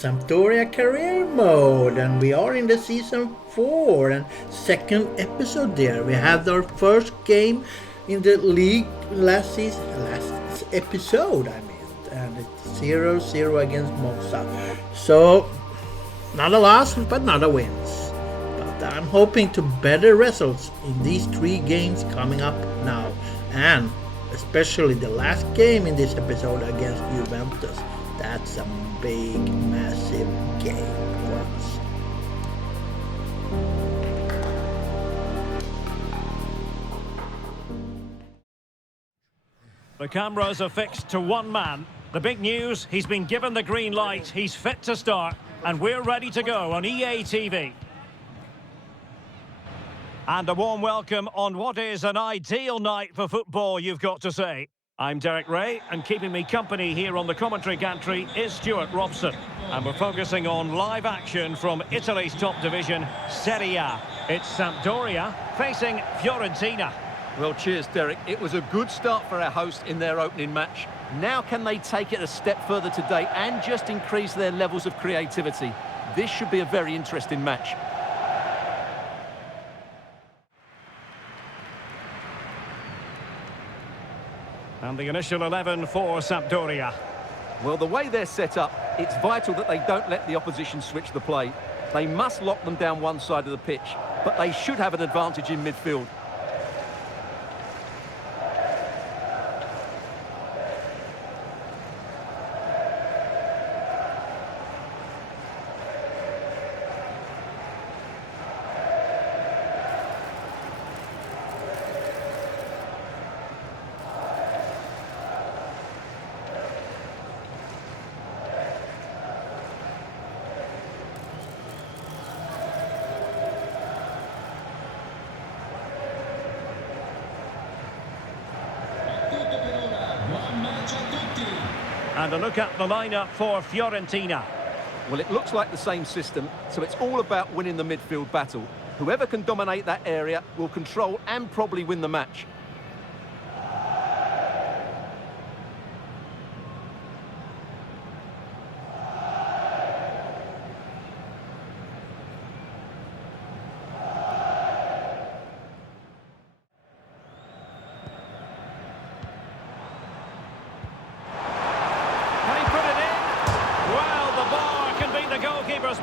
Sampdoria career mode, and we are in the season 4 and second episode there. We had our first game in the league last episode, and it's 0-0 against Mossa. So, not a loss, but not a wins. But I'm hoping to better results in these 3 games coming up now, and especially the last game in this episode against Juventus. That's a big, massive game for us. The cameras are fixed to one man. The big news, he's been given the green light, he's fit to start, and we're ready to go on EA TV. And a warm welcome on what is an ideal night for football, you've got to say. I'm Derek Ray, and keeping me company here on the commentary gantry is Stuart Robson. And we're focusing on live action from Italy's top division, Serie A. It's Sampdoria facing Fiorentina. Well, cheers, Derek. It was a good start for our host in their opening match. Now can they take it a step further today and just increase their levels of creativity? This should be a very interesting match. And the initial 11 for Sampdoria. Well, the way they're set up, it's vital that they don't let the opposition switch the play. They must lock them down one side of the pitch, but they should have an advantage in midfield. And a look at the lineup for Fiorentina. Well, it looks like the same system, so it's all about winning the midfield battle. Whoever can dominate that area will control and probably win the match.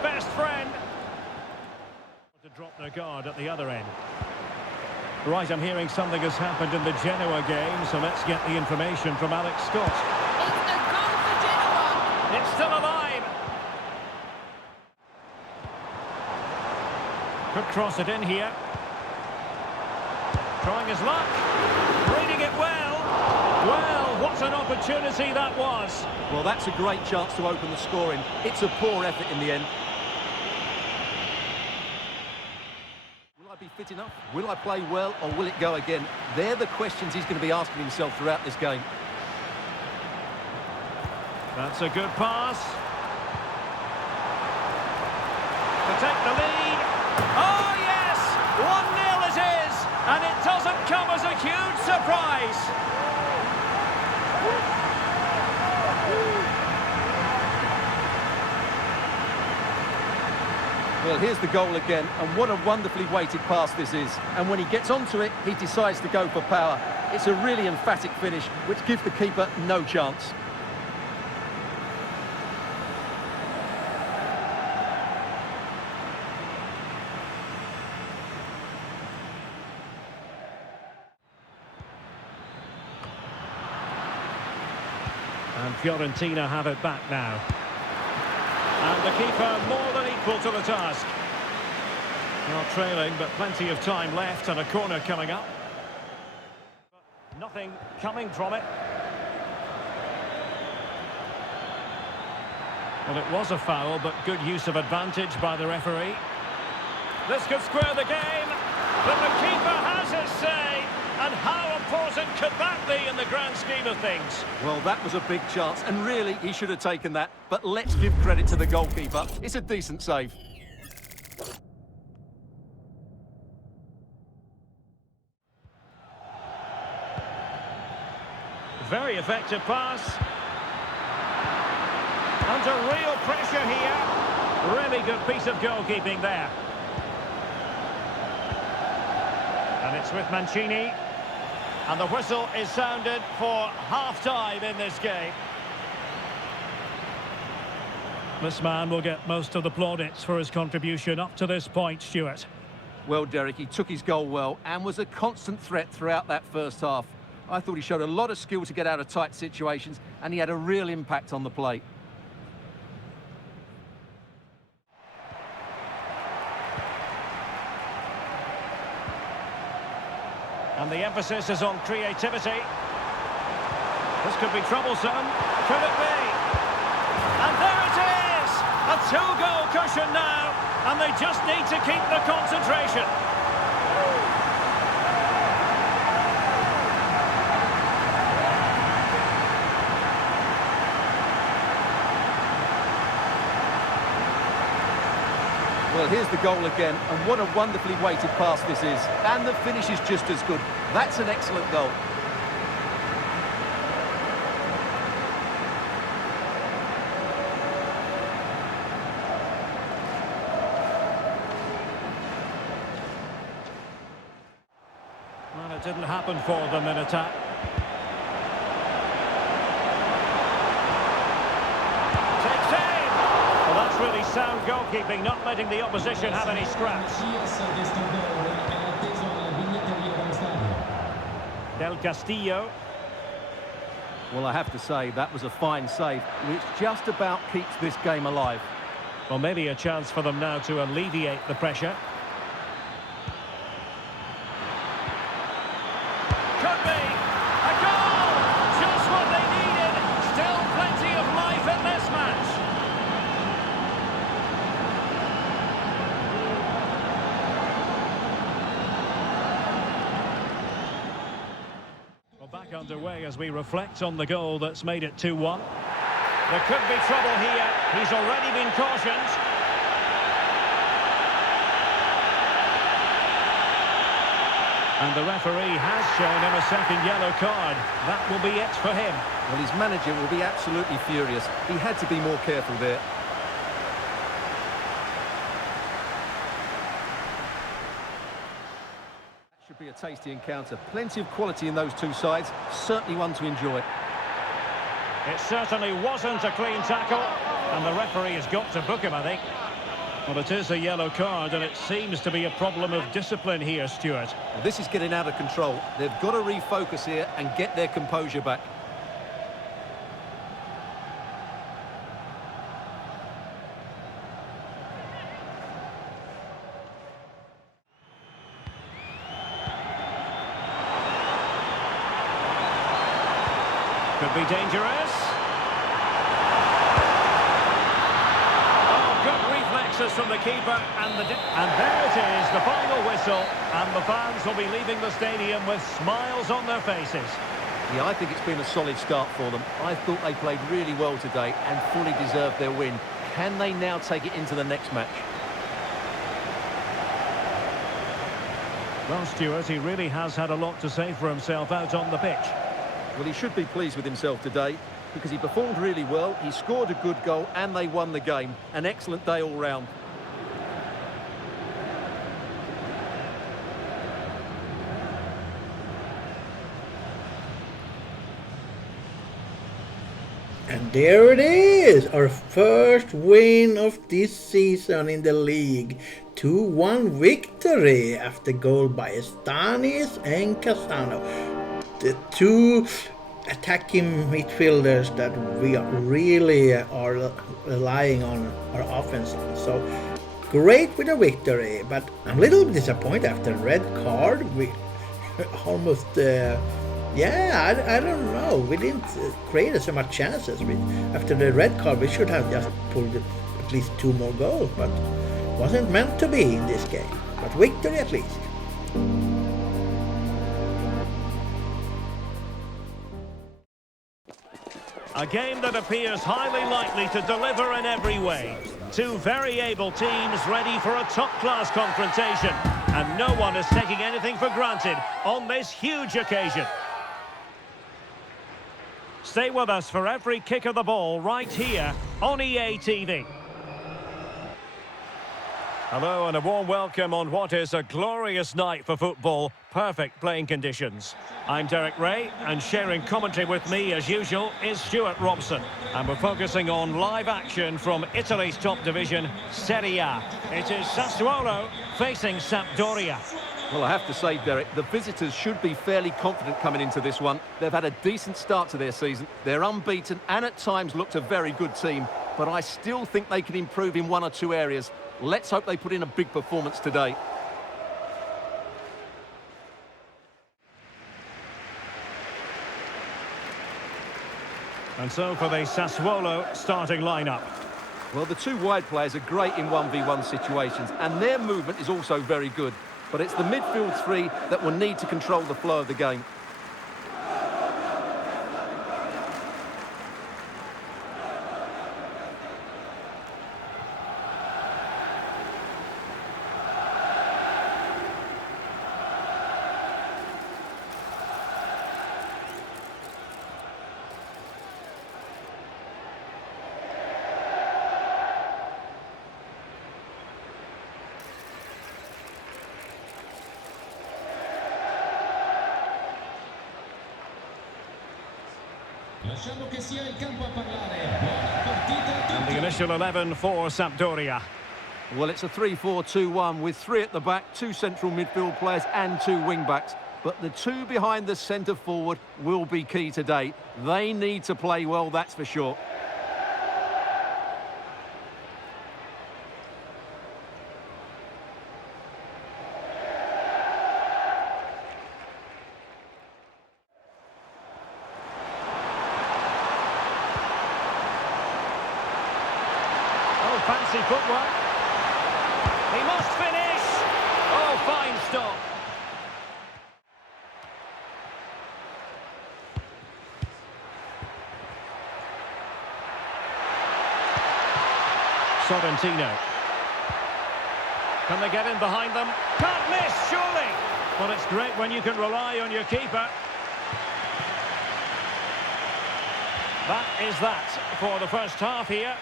Best friend to drop their guard at the other end. Right, I'm hearing something has happened in the Genoa game, so let's get the information from Alex Scott. It's a goal for Genoa. It's still alive. Could cross it in here. Trying his luck. Reading it well. Well, what an opportunity that was. Well, that's a great chance to open the scoring. It's a poor effort in the end. Will I be fit enough? Will I play well, or will it go again? They're the questions he's going to be asking himself throughout this game. That's a good pass. To take the lead. Oh, yes! 1-0 it is! And it doesn't come as a huge surprise. Well, here's the goal again, and what a wonderfully weighted pass this is. And when he gets onto it, he decides to go for power. It's a really emphatic finish, which gives the keeper no chance. And Fiorentina have it back now. And the keeper more than equal to the task. Not trailing, but plenty of time left and a corner coming up. Nothing coming from it. Well, it was a foul, but good use of advantage by the referee. This could square the game, but the keeper has his say. And how important could that be in the grand scheme of things? Well, that was a big chance, and really, he should have taken that. But let's give credit to the goalkeeper. It's a decent save. Very effective pass. And under real pressure here. Really good piece of goalkeeping there. And it's with Mancini. And the whistle is sounded for half-time in this game. This man will get most of the plaudits for his contribution up to this point, Stuart. Well, Derek, he took his goal well and was a constant threat throughout that first half. I thought he showed a lot of skill to get out of tight situations, and he had a real impact on the plate. And the emphasis is on creativity. This could be troublesome. Could it be? And there it is! A two-goal cushion now, and they just need to keep the concentration. Well, here's the goal again, and what a wonderfully weighted pass this is. And the finish is just as good. That's an excellent goal. Well, it didn't happen for them in attack. Takes aim! Well, that's really sound goalkeeping, not letting the opposition have any scraps. Del Castillo. Well, I have to say, that was a fine save, which just about keeps this game alive. Well, maybe a chance for them now to alleviate the pressure. Could be a goal! Just what they needed. Still plenty of life in this match. Well, back underway as we reflect on the goal that's made it 2-1. There could be trouble here. He's already been cautioned. And the referee has shown him a second yellow card. That will be it for him. Well, his manager will be absolutely furious. He had to be more careful there. That should be a tasty encounter. Plenty of quality in those two sides. Certainly one to enjoy. It certainly wasn't a clean tackle, and the referee has got to book him, I think. Well, it is a yellow card, and it seems to be a problem of discipline here, Stuart. Well, this is getting out of control. They've got to refocus here and get their composure back. Could be dangerous. Oh, good reflexes from the keeper, and there it is, the final whistle, and the fans will be leaving the stadium with smiles on their faces. Yeah, I think it's been a solid start for them. I thought they played really well today and fully deserved their win. Can they now take it into the next match? Well, Stuart, he really has had a lot to say for himself out on the pitch. Well, he should be pleased with himself today because he performed really well, he scored a good goal and they won the game. An excellent day all round. And there it is, our first win of this season in the league. 2-1 victory after goal by Stanis and Casano. The two attacking midfielders that we really are relying on our offense on. So great with a victory, but I'm a little disappointed after red card. We almost, I don't know. We didn't create so much chances. After the red card, we should have just pulled at least 2 more goals, but wasn't meant to be in this game. But victory at least. A game that appears highly likely to deliver in every way. Two very able teams ready for a top-class confrontation. And no one is taking anything for granted on this huge occasion. Stay with us for every kick of the ball right here on EA TV. Hello and a warm welcome on what is a glorious night for football. Perfect playing conditions. I'm Derek Ray, and sharing commentary with me as usual is Stuart Robson. And we're focusing on live action from Italy's top division, Serie A. It is Sassuolo facing Sampdoria. Well, I have to say, Derek, the visitors should be fairly confident coming into this one. They've had a decent start to their season. They're unbeaten and at times looked a very good team. But I still think they can improve in one or two areas. Let's hope they put in a big performance today. And so for the Sassuolo starting lineup. Well, the two wide players are great in 1v1 situations, and their movement is also very good. But it's the midfield three that will need to control the flow of the game. And the initial 11 for Sampdoria. Well, it's a 3-4-2-1 with three at the back, two central midfield players and two wing-backs. But the two behind the centre forward will be key today. They need to play well, that's for sure. Fancy footwork. He must finish. Oh, fine stop. Sorrentino. Can they get in behind them? Can't miss, surely. Well, it's great when you can rely on your keeper. That is that for the first half here.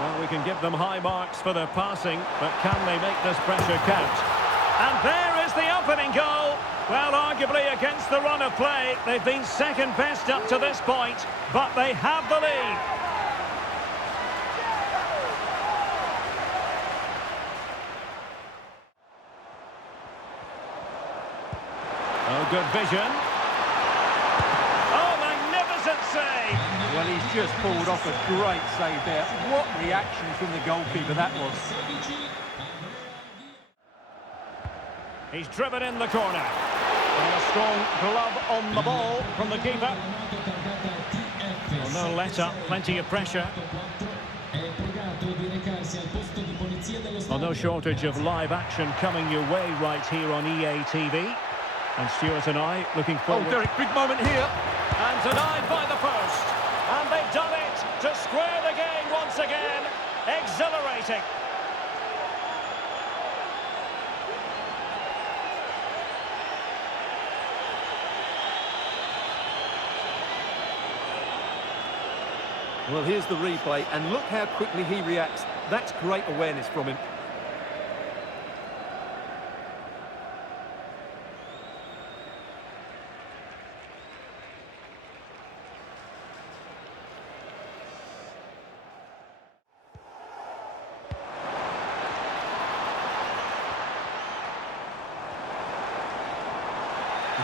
Well, we can give them high marks for their passing, but can they make this pressure count? And there is the opening goal. Well, arguably against the run of play, they've been second best up to this point, but they have the lead. Oh, good vision. Oh, magnificent save. Well, he's just pulled off a great save there. What reaction from the goalkeeper that was. He's driven in the corner. And a strong glove on the ball from the keeper. Well, no let-up, plenty of pressure. Well, no shortage of live action coming your way right here on EA TV. And Stuart and I looking forward... Oh, Derek, big moment here. And denied by the post. And they've done it to square the game once again. Exhilarating. Well, here's the replay, and look how quickly he reacts. That's great awareness from him.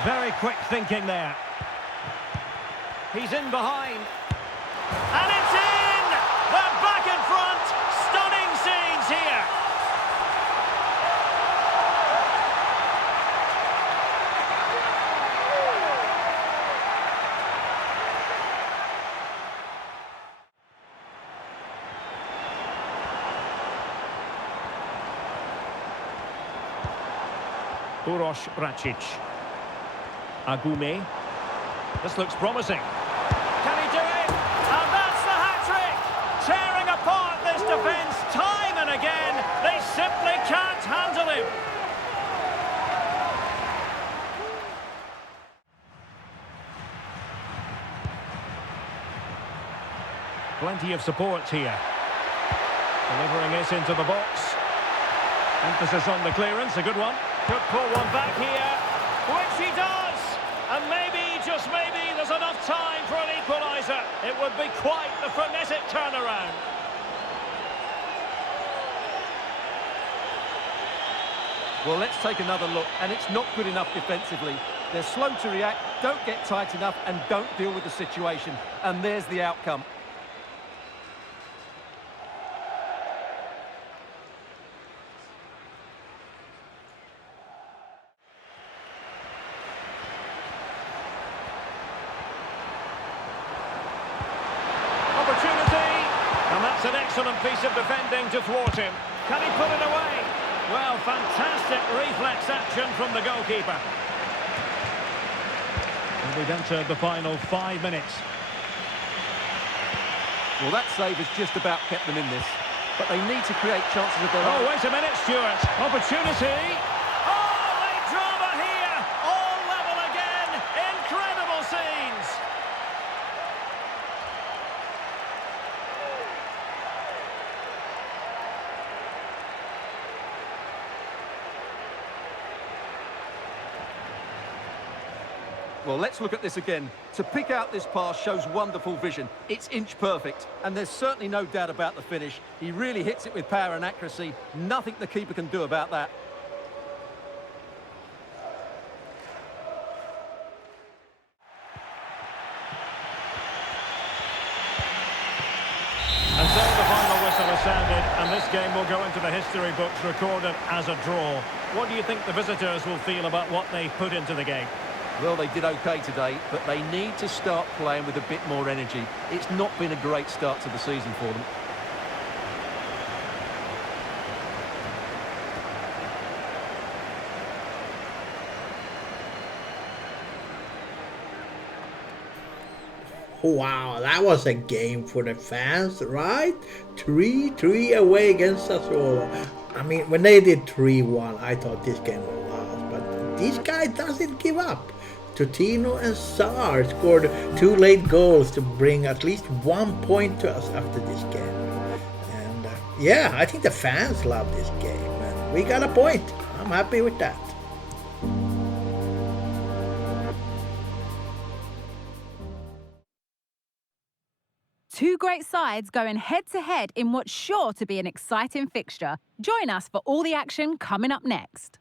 Very quick thinking there. He's in behind. And it's in! They're back in front! Stunning scenes here! Uroš Račić. Agume. This looks promising. Can he do it? And that's the hat-trick! Tearing apart this defence time and again. They simply can't handle him. Plenty of support here. Delivering it into the box. Emphasis on the clearance, a good one. Could pull one back here, which he does. And maybe, just maybe, there's enough time for an equaliser. It would be quite the frenetic turnaround. Well, let's take another look, and it's not good enough defensively. They're slow to react, don't get tight enough, and don't deal with the situation. And there's the outcome. Opportunity, and that's an excellent piece of defending to thwart him. Can he put it away? Well, fantastic reflex action from the goalkeeper. And we've entered the final 5 minutes. Well, that save has just about kept them in this, but they need to create chances of their own. Oh, wait a minute, Stuart. Opportunity. Oh, late drama here. All level again. Incredible scenes. Well, let's look at this again. To pick out this pass shows wonderful vision. It's inch perfect, and there's certainly no doubt about the finish. He really hits it with power and accuracy. Nothing the keeper can do about that. And so the final whistle is sounded, and this game will go into the history books recorded as a draw. What do you think the visitors will feel about what they put into the game? Well, they did okay today, but they need to start playing with a bit more energy. It's not been a great start to the season for them. Wow, that was a game for the fans, right? 3-3 away against Sassuolo. I mean, when they did 3-1, I thought this game was lost, but this guy doesn't give up. Totino and Sarr scored 2 late goals to bring at least 1 point to us after this game. And yeah, I think the fans love this game. And we got a point. I'm happy with that. Two great sides going head-to-head in what's sure to be an exciting fixture. Join us for all the action coming up next.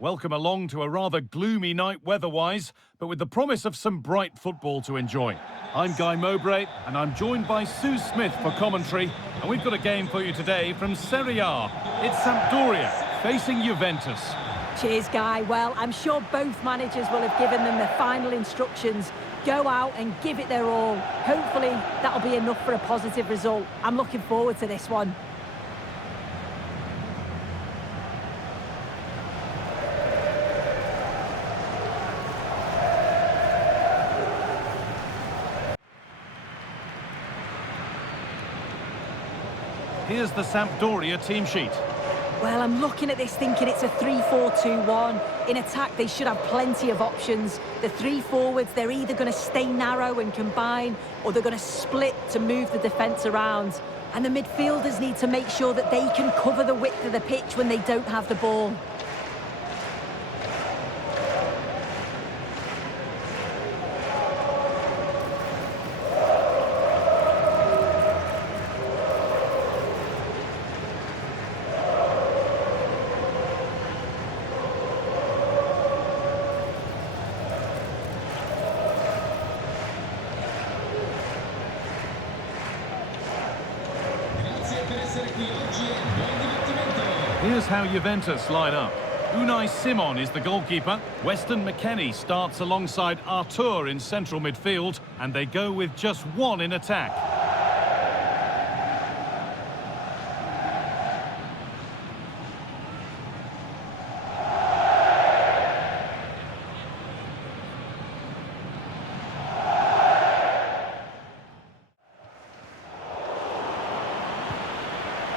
Welcome along to a rather gloomy night weather-wise, but with the promise of some bright football to enjoy. I'm Guy Mowbray, and I'm joined by Sue Smith for commentary, and we've got a game for you today from Serie A. It's Sampdoria facing Juventus. Cheers, Guy. Well, I'm sure both managers will have given them the final instructions. Go out and give it their all. Hopefully, that'll be enough for a positive result. I'm looking forward to this one. Here's the Sampdoria team sheet. Well, I'm looking at this thinking it's a 3-4-2-1. In attack, they should have plenty of options. The 3 forwards, they're either going to stay narrow and combine, or they're going to split to move the defence around. And the midfielders need to make sure that they can cover the width of the pitch when they don't have the ball. Here's how Juventus line up. Unai Simon is the goalkeeper. Weston McKennie starts alongside Artur in central midfield, and they go with just one in attack.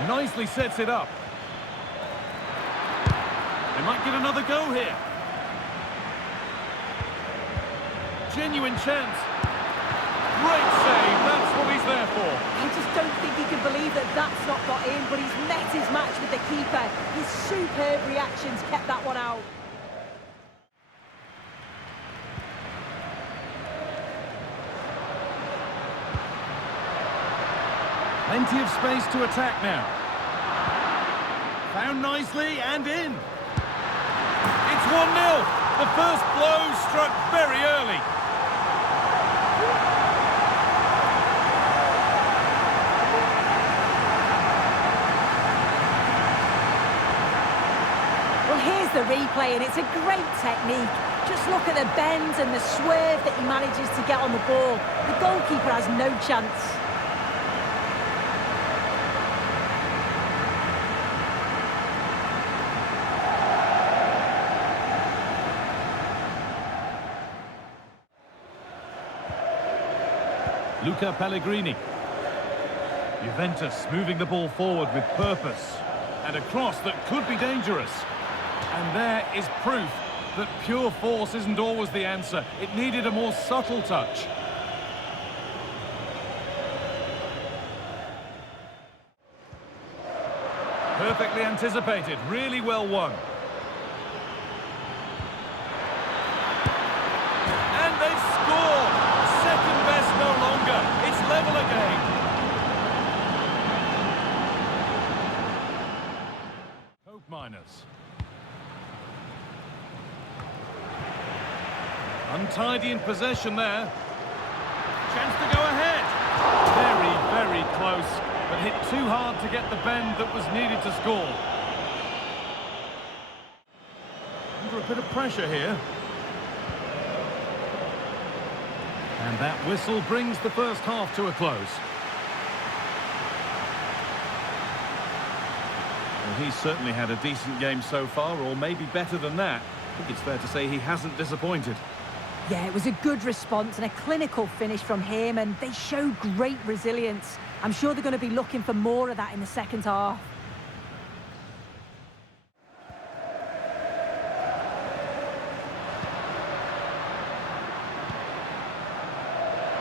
Nicely sets it up. They might get another go here. Genuine chance. Great save, that's what he's there for. I just don't think he can believe that that's not got in, but he's met his match with the keeper. His superb reactions kept that one out. Plenty of space to attack now. Found nicely and in. It's 1-0. The first blow struck very early. Well, here's the replay, and it's a great technique. Just look at the bend and the swerve that he manages to get on the ball. The goalkeeper has no chance. Luca Pellegrini. Juventus moving the ball forward with purpose. And a cross that could be dangerous. And there is proof that pure force isn't always the answer. It needed a more subtle touch. Perfectly anticipated, really well won. And they've scored! Second best no longer. It's level again. Hope Miners. Untidy in possession there. Chance to go ahead. Very, very close, but hit too hard to get the bend that was needed to score. Under a bit of pressure here. And that whistle brings the first half to a close. Well, he's certainly had a decent game so far, or maybe better than that. I think it's fair to say he hasn't disappointed. Yeah, it was a good response and a clinical finish from him, and they show great resilience. I'm sure they're going to be looking for more of that in the second half.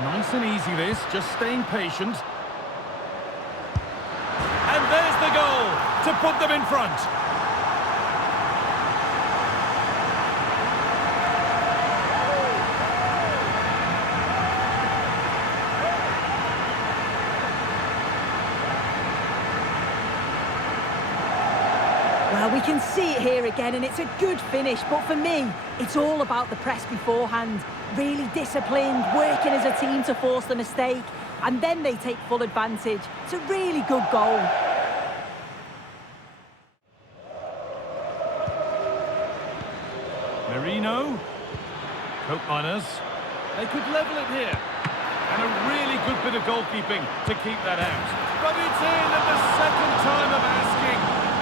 Nice and easy this, just staying patient. And there's the goal to put them in front. Well, we can see it here again, and it's a good finish, but for me, it's all about the press beforehand. Really disciplined, working as a team to force the mistake, and then they take full advantage. It's a really good goal. Merino. Hope Miners. They could level it here. And a really good bit of goalkeeping to keep that out. But it's in at the second time of asking.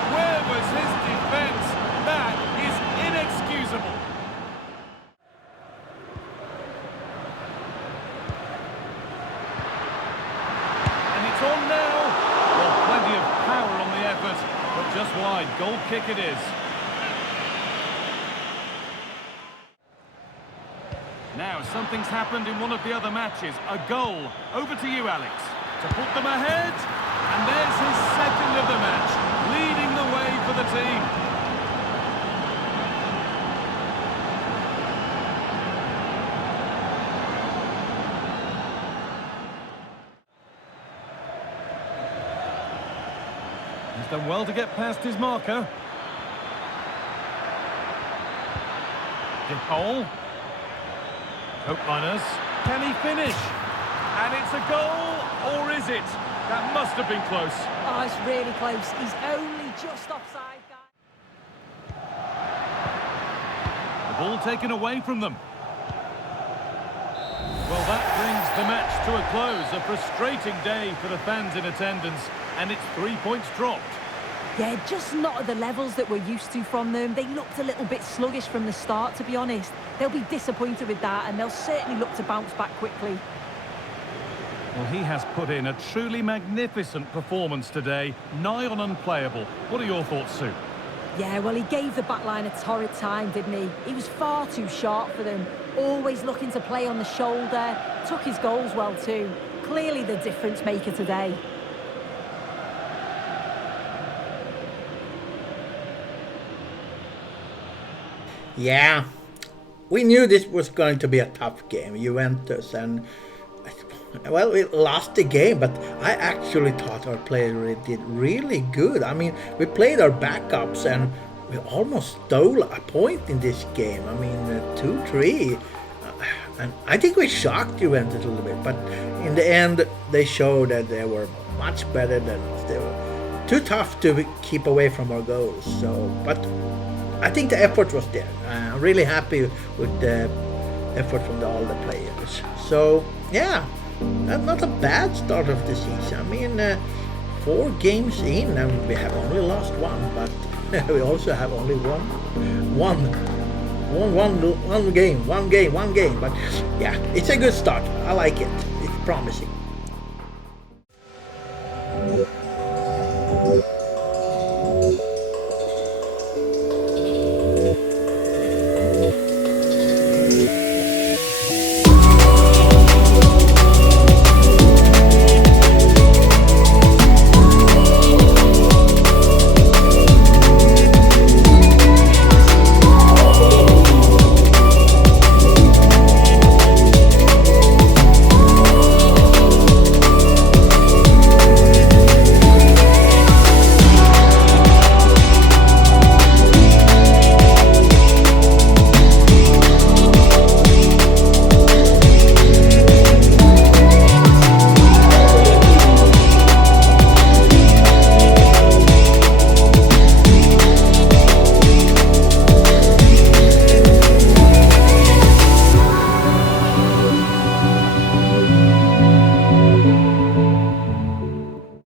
Where was his defence? That is inexcusable. And it's on now. Well, plenty of power on the effort, but just wide. Goal kick it is. Now, something's happened in one of the other matches. A goal. Over to you, Alex. To put them ahead. And there's his second of the match. Leading the way for the team. He's done well to get past his marker. DePaul. Hope Miners. Can he finish? And it's a goal, or is it? That must have been close. Oh, it's really close. He's only just offside, guys. ball taken away from them. Well, that brings the match to a close. A frustrating day for the fans in attendance, and it's 3 points dropped. Yeah, just not at the levels that we're used to from them. They looked a little bit sluggish from the start, to be honest. They'll be disappointed with that, and they'll certainly look to bounce back quickly. Well, he has put in a truly magnificent performance today, nigh on unplayable. What are your thoughts, Sue? Yeah, well, he gave the back line a torrid time, didn't he? He was far too sharp for them, always looking to play on the shoulder, took his goals well too. Clearly the difference maker today. Yeah, we knew this was going to be a tough game, Juventus, and well, we lost the game, but I actually thought our players did really good. I mean, we played our backups and we almost stole a point in this game. I mean, 2-3. And I think we shocked Juventus a little bit, but in the end, they showed that they were much better than us. They were too tough to keep away from our goals. So, but I think the effort was there. I'm really happy with the effort from all the players. So, yeah. Not a bad start of the season. I mean, 4 games in and we have only lost 1, but we also have only one game. But yeah, it's a good start. I like it. It's promising.